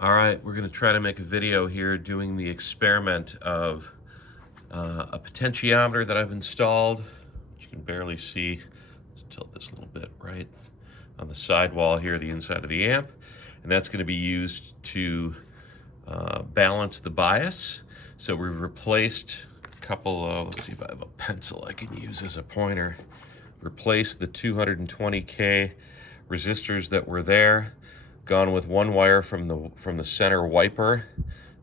All right, we're going to try to make a video here doing the experiment of a potentiometer that I've installed, which you can barely see. Let's tilt this a little bit, right on the sidewall here, the inside of the amp. And that's going to be used to balance the bias. So we've replaced a couple of, let's see if I have a pencil I can use as a pointer. Replaced the 220K resistors that were there. Gone with one wire from the center wiper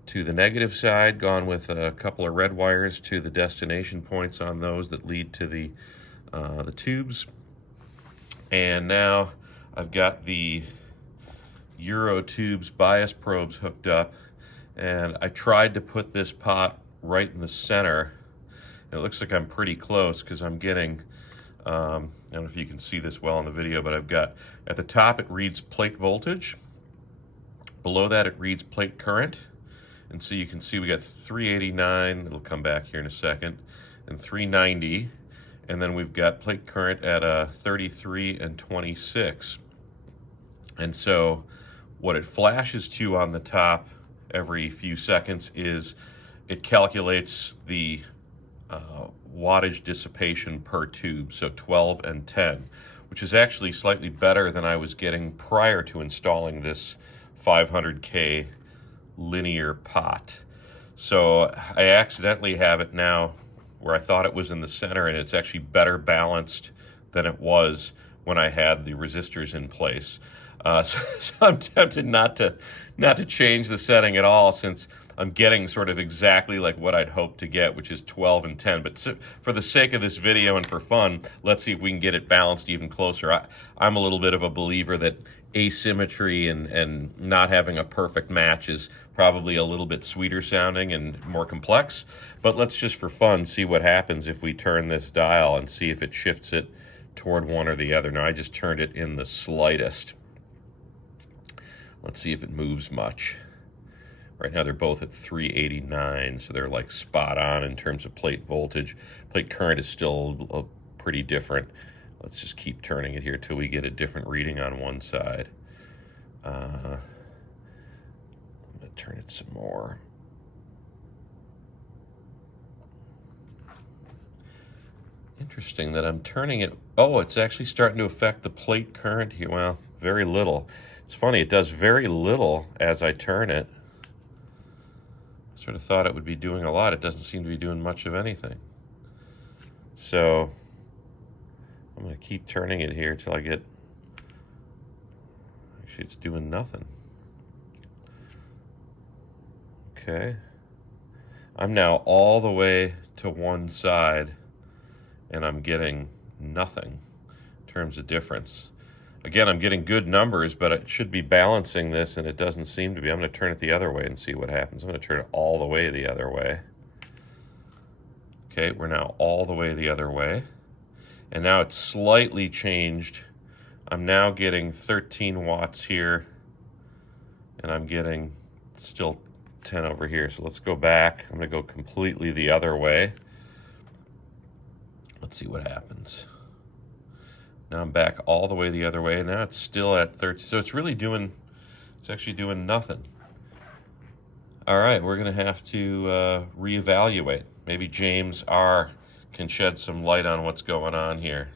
to the negative side, gone with a couple of red wires to the destination points on those that lead to the tubes. And now I've got the Euro tubes bias probes hooked up, and I tried to put this pot right in the center. It looks like I'm pretty close because I'm getting I don't know if you can see this well in the video, but I've got, at the top it reads plate voltage. Below that it reads plate current. And so you can see we got 389, it'll come back here in a second, and 390. And then we've got plate current at 33 and 26. And so what it flashes to on the top every few seconds is it calculates the wattage dissipation per tube, so 12 and 10, which is actually slightly better than I was getting prior to installing this 500K linear pot. So I accidentally have it now where I thought it was in the center, and it's actually better balanced than it was when I had the resistors in place. So I'm tempted not to change the setting at all, since I'm getting sort of exactly like what I'd hoped to get, which is 12 and 10. But for the sake of this video and for fun, let's see if we can get it balanced even closer. I'm a little bit of a believer that asymmetry and not having a perfect match is probably a little bit sweeter sounding and more complex. But let's just for fun see what happens if we turn this dial and see if it shifts it toward one or the other. Now I just turned it in the slightest. Let's see if it moves much. Right now they're both at 389, so they're like spot on in terms of plate voltage. Plate current is still pretty different. Let's just keep turning it here till we get a different reading on one side. I'm gonna turn it some more. Interesting that I'm turning it. Oh, it's actually starting to affect the plate current here. Well, very little. It's funny, it does very little as I turn it. Sort of thought it would be doing a lot. It doesn't seem to be doing much of anything. So I'm going to keep turning it here till I get, actually it's doing nothing. Okay. I'm now all the way to one side and I'm getting nothing in terms of difference. Again, I'm getting good numbers, but it should be balancing this, and it doesn't seem to be. I'm going to turn it the other way and see what happens. I'm going to turn it all the way the other way. Okay, we're now all the way the other way. And now it's slightly changed. I'm now getting 13 watts here, and I'm getting still 10 over here. So let's go back. I'm going to go completely the other way. Let's see what happens. Now I'm back all the way the other way, and now it's still at 30. So it's really doing, it's actually doing nothing. All right, we're gonna have to reevaluate. Maybe James R. can shed some light on what's going on here.